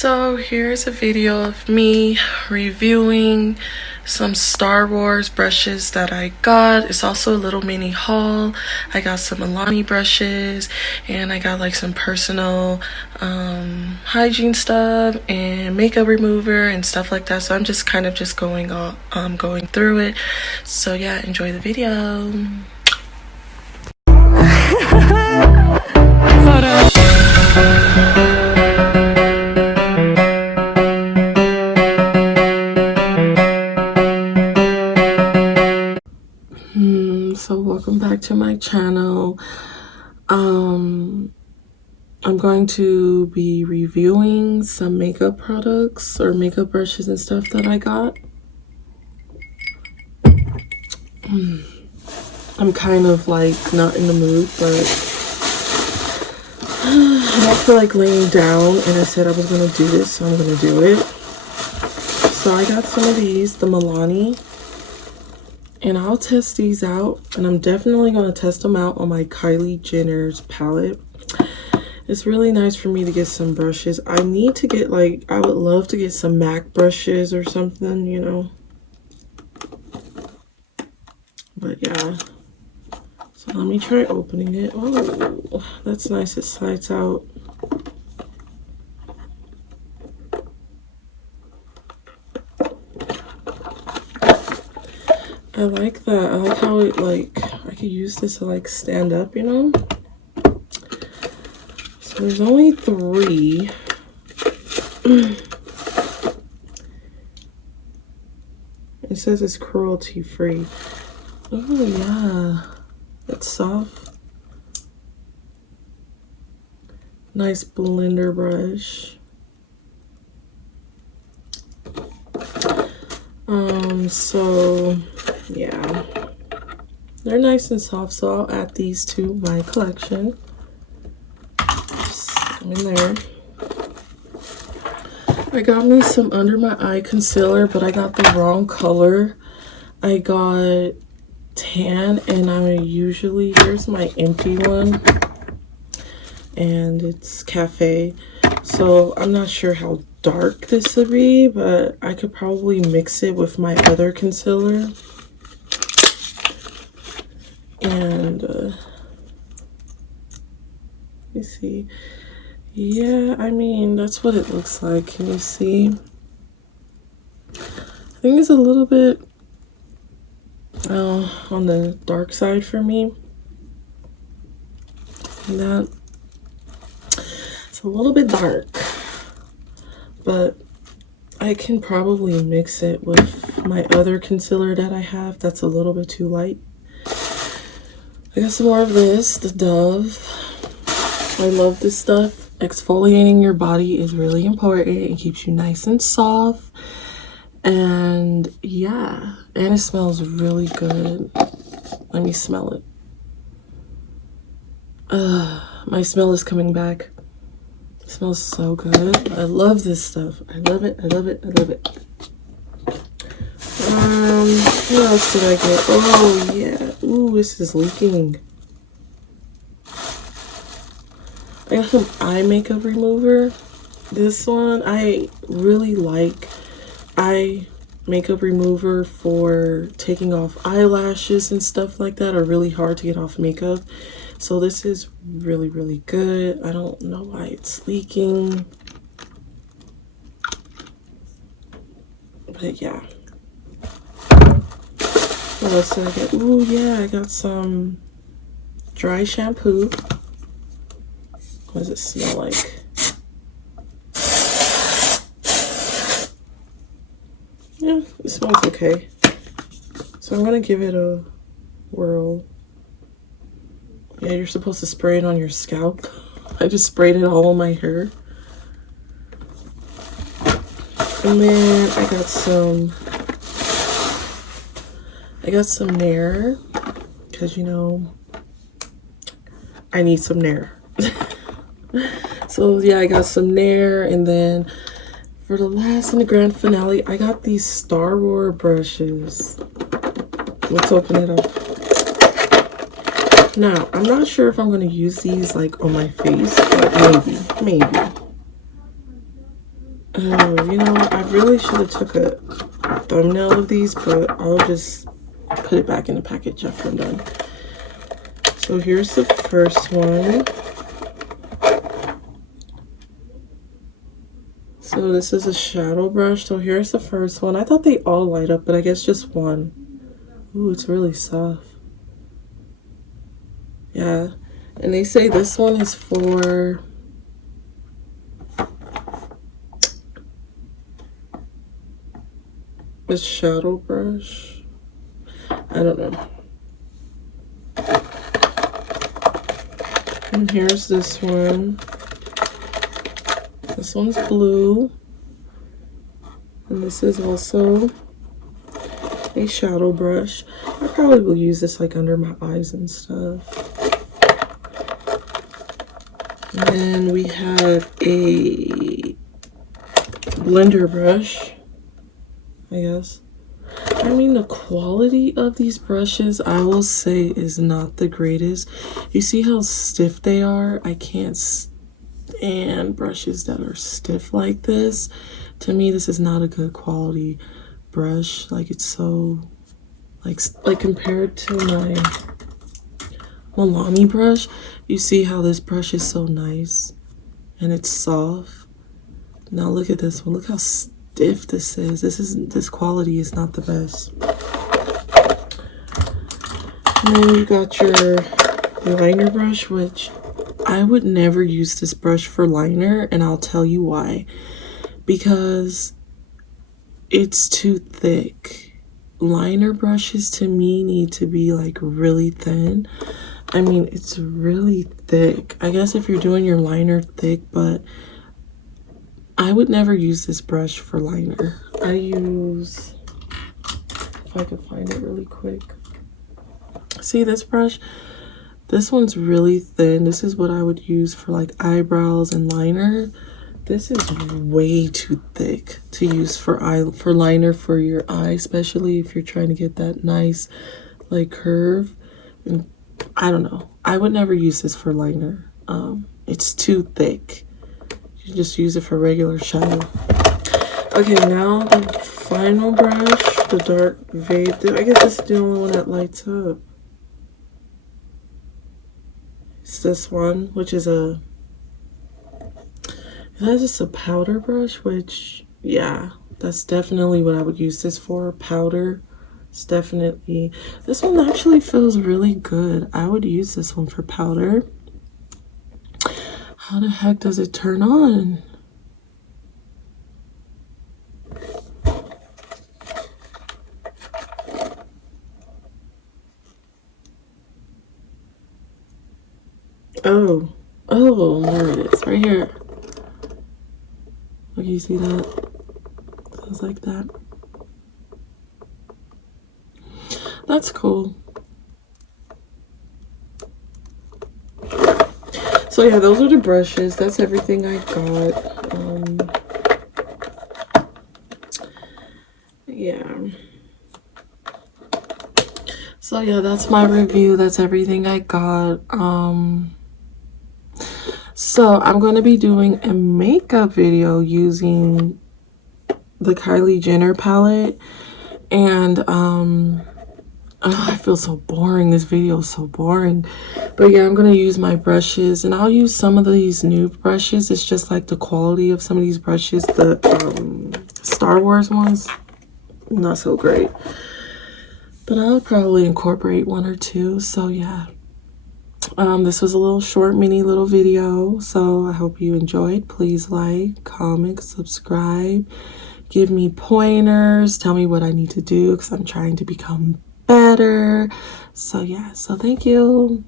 So here's a video of me reviewing some Star Wars brushes that I got. It's also a little mini haul. I got some Milani brushes and I got like some personal hygiene stuff and makeup remover and stuff like that. So I'm just kind of just going through it. So yeah, enjoy the video. So welcome back to my channel. I'm going to be reviewing some makeup products or makeup brushes and stuff that I got. I'm kind of like not in the mood, but I don't feel like laying down, and I said I was going to do this, so I'm going to do it. So I got some of these, the Milani. And I'll test these out, and I'm definitely going to test them out on my Kylie Jenner's palette. It's really nice for me to get some brushes. I need to get like, I would love to get some MAC brushes or something, you know. But yeah. So let me try opening it. Oh, that's nice. It slides out. I like that. I like how it like, I could use this to like stand up, you know? So there's only 3. It says it's cruelty free. Oh yeah, it's soft. Nice blender brush. So yeah, they're nice and soft, so I'll add these to my collection. Just stick them in there. I got me some under my eye concealer, but I got the wrong color. I got tan, and I usually, here's my empty one, and it's Cafe. So I'm not sure how dark this would be, but I could probably mix it with my other concealer. And let me see. Yeah, I mean, that's what it looks like. Can you see? I think it's a little bit on the dark side for me. And that it's a little bit dark, but I can probably mix it with my other concealer that I have that's a little bit too light. I got some more of this, the Dove. I love this stuff. Exfoliating your body is really important. It keeps you nice and soft. And yeah, and it smells really good. Let me smell it. My smell is coming back. It smells so good. I love this stuff. I love it. I love it. I love it. What else did I get? Oh yeah. Ooh, this is leaking. I got some eye makeup remover. This one, I really like eye makeup remover for taking off eyelashes and stuff like that, are really hard to get off makeup. So this is really, really good. I don't know why it's leaking. But yeah. What else did I get? Ooh, yeah, I got some dry shampoo. What does it smell like? Yeah, it smells okay. So I'm gonna give it a whirl. Yeah, you're supposed to spray it on your scalp. I just sprayed it all on my hair. And then I got some Nair, because you know I need some Nair. So yeah, I got some Nair, and then for the last and the grand finale, I got these Star Wars brushes. Let's open it up. Now, I'm not sure if I'm going to use these like on my face, but maybe. Oh, you know what? I really should have took a thumbnail of these, but I'll just put it back in the package after I'm done. So here's the first one. So this is a shadow brush. So here's the first one. I thought they all light up, but I guess just one. Ooh, it's really soft. Yeah. And they say this one is for a shadow brush. I don't know. And here's this one. This one's blue. And this is also a shadow brush. I probably will use this like under my eyes and stuff. And then we have a blender brush, I guess. I mean, the quality of these brushes, I will say, is not the greatest. You see how stiff they are? I can't stand brushes that are stiff like this. To me, this is not a good quality brush. Like, it's so, like compared to my Milani brush, you see how this brush is so nice and it's soft. Now look at this one. Look how stiff this is. This quality is not the best. And then you got your liner brush, which I would never use this brush for liner, and I'll tell you why. Because it's too thick. Liner brushes to me need to be like really thin. I mean, it's really thick. I guess if you're doing your liner thick, but I would never use this brush for liner. I use, if I could find it really quick. See this brush? This one's really thin. This is what I would use for like eyebrows and liner. This is way too thick to use for liner for your eye, especially if you're trying to get that nice like curve. And I don't know. I would never use this for liner. It's too thick. You just use it for regular shadow. Okay, now the final brush, the dark vape. I guess this is the only one that lights up. It's this one, which is that's just a powder brush, which, yeah, that's definitely what I would use this for. Powder. It's definitely, this one actually feels really good. I would use this one for powder. How the heck does it turn on? Oh, there it is, right here. Look, you see that? Sounds like that. That's cool. So yeah, those are the brushes. That's everything I got. Yeah. So yeah, that's my review. That's everything I got. So I'm going to be doing a makeup video using the Kylie Jenner palette. And I feel so boring. This video is so boring. But yeah, I'm going to use my brushes. And I'll use some of these new brushes. It's just like the quality of some of these brushes. The Star Wars ones, not so great. But I'll probably incorporate one or two. So yeah. This was a little short, mini little video. So I hope you enjoyed. Please like, comment, subscribe. Give me pointers. Tell me what I need to do because I'm trying to become better. So yeah, so thank you.